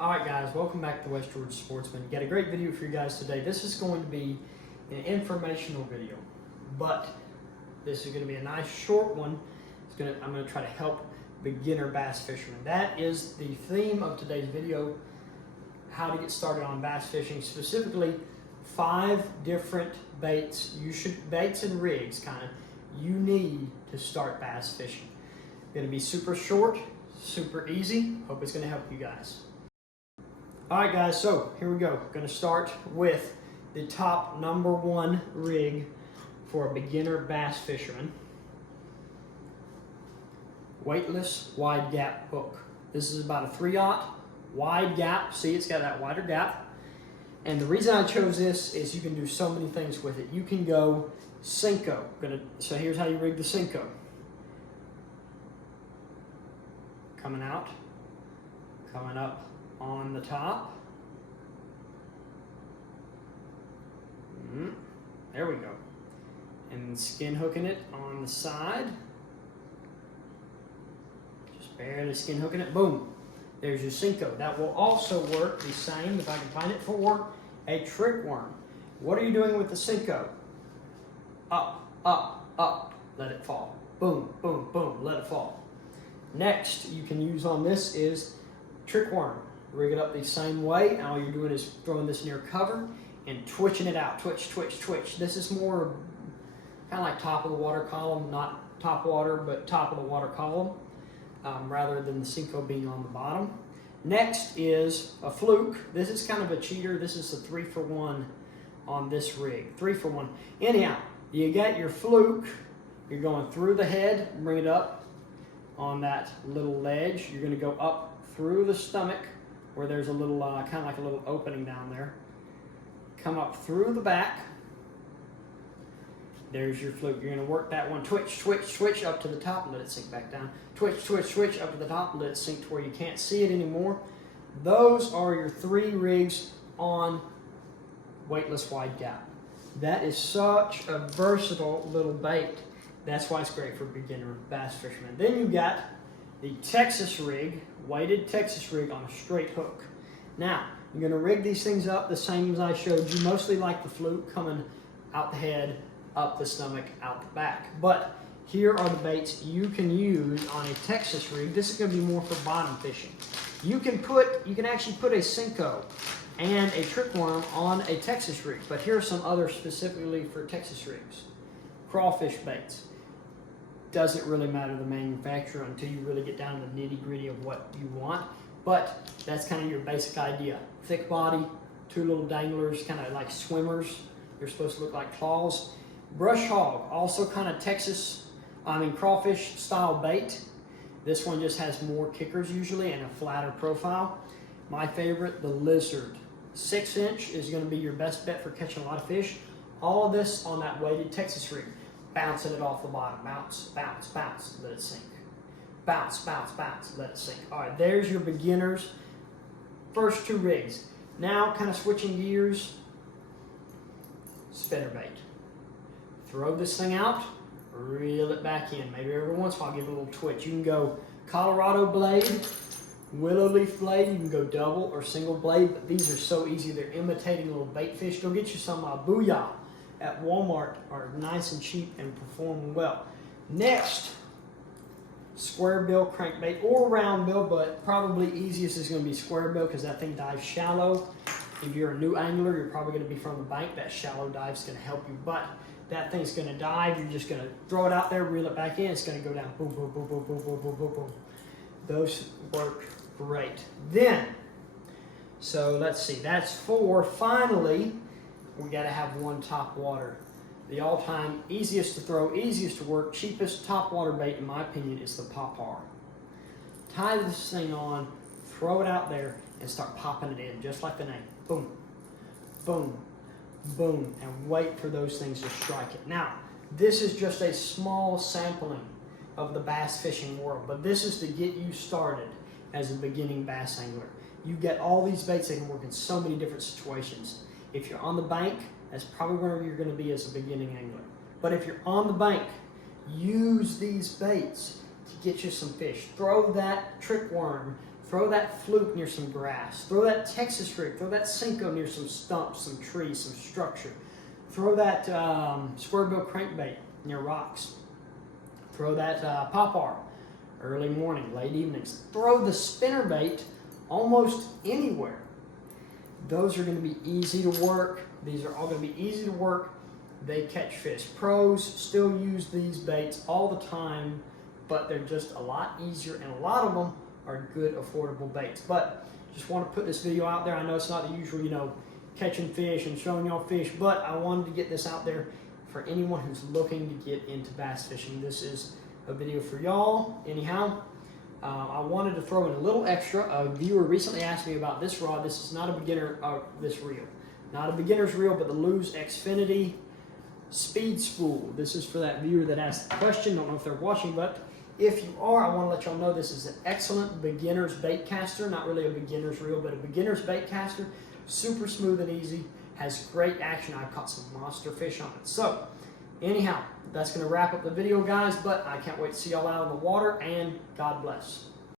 Alright guys, welcome back to West Georgia Sportsman. Got a great video for you guys today. This is going to be an informational video, but this is going to be a nice short one. I'm going to try to help beginner bass fishermen. That is the theme of today's video, how to get started on bass fishing, specifically 5 different baits and rigs you need to start bass fishing. Going to be super short, super easy. Hope it's going to help you guys. Alright guys, so here we go. Going to start with the top #1 rig for a beginner bass fisherman. Weightless wide gap hook. This is about a 3/0 wide gap. See, it's got that wider gap. And the reason I chose this is you can do so many things with it. You can go Senko. So here's how you rig the Senko. Coming out, coming up on the top. There we go. And skin hooking it on the side. Just barely skin hooking it. Boom. There's your Senko. That will also work the same, if I can find it, for a trick worm. What are you doing with the Senko? Up, up, up. Let it fall. Boom, boom, boom. Let it fall. Next, you can use on this is trick worm. Rig it up the same way, and all you're doing is throwing this near cover and twitching it out. Twitch, twitch, twitch. This is more kind of like top of the water column, not top water, but top of the water column, rather than the Senko being on the bottom. Next is a fluke. This is kind of a cheater. This is a 3-for-1 on this rig. 3-for-1. Anyhow, you got your fluke. You're going through the head, bring it up on that little ledge. You're going to go up through the stomach, where there's a little, kind of like a little opening down there. Come up through the back. There's your fluke. You're going to work that one. Twitch, twitch, twitch up to the top and let it sink back down. Twitch, twitch, twitch up to the top and let it sink to where you can't see it anymore. Those are your 3 rigs on weightless wide gap. That is such a versatile little bait. That's why it's great for beginner bass fishermen. Then you got the Texas rig, weighted Texas rig on a straight hook. Now, you're going to rig these things up the same as I showed you, mostly like the fluke, coming out the head, up the stomach, out the back. But here are the baits you can use on a Texas rig. This is going to be more for bottom fishing. You can actually put a Senko and a trick worm on a Texas rig, but here are some others specifically for Texas rigs. Crawfish baits. Doesn't really matter the manufacturer until you really get down to the nitty-gritty of what you want, but that's kind of your basic idea. Thick body, 2 little danglers, kind of like swimmers. They're supposed to look like claws. Brush hog, also kind of crawfish style bait. This one just has more kickers usually and a flatter profile. My favorite, the lizard. 6-inch is going to be your best bet for catching a lot of fish. All of this on that weighted Texas rig. Bouncing it off the bottom. Bounce, bounce, bounce, let it sink. Bounce, bounce, bounce, let it sink. All right, there's your beginner's first 2 rigs. Now, kind of switching gears, spinnerbait. Throw this thing out, reel it back in. Maybe every once in a while give it a little twitch. You can go Colorado blade, willow leaf blade. You can go double or single blade, but these are so easy. They're imitating little bait fish. Go get you some Booyah at Walmart, are nice and cheap and perform well. Next, square bill crankbait or round bill, but probably easiest is going to be square bill because that thing dives shallow. If you're a new angler, you're probably going to be from the bank. That shallow dive is going to help you, but that thing's going to dive. You're just going to throw it out there, reel it back in. It's going to go down. Boom, boom, boom, boom, boom, boom, boom, boom, boom. Those work great. Then, so let's see. That's 4. Finally, we got to have one top water. The all-time easiest to throw, easiest to work, cheapest top water bait, in my opinion, is the Pop-R. Tie this thing on, throw it out there, and start popping it in, just like the name. Boom, boom, boom, and wait for those things to strike it. Now, this is just a small sampling of the bass fishing world, but this is to get you started as a beginning bass angler. You get all these baits that can work in so many different situations. If you're on the bank, that's probably where you're going to be as a beginning angler. But if you're on the bank, use these baits to get you some fish. Throw that trick worm, Throw that fluke near some grass. Throw that Texas rig. Throw that Senko near some stumps, some trees, some structure. Throw that square bill crankbait near rocks. Throw that popar early morning, late evenings. Throw the spinnerbait almost anywhere. Those are going to be easy to work. These are all going to be easy to work. They catch fish. Pros still use these baits all the time, but they're just a lot easier, and a lot of them are good, affordable baits. But just want to put this video out there. I know it's not the usual, catching fish and showing y'all fish, but I wanted to get this out there for anyone who's looking to get into bass fishing. This is a video for y'all. Anyhow, I wanted to throw in a little extra. A viewer recently asked me about this rod. This is not a beginner, this reel. Not a beginner's reel, but the Lew's Xfinity Speed Spool. This is for that viewer that asked the question. Don't know if they're watching, but if you are, I want to let y'all know this is an excellent beginner's bait caster. Not really a beginner's reel, but a beginner's bait caster. Super smooth and easy. Has great action. I caught some monster fish on it. So, anyhow, that's going to wrap up the video, guys, but I can't wait to see y'all out on the water, and God bless.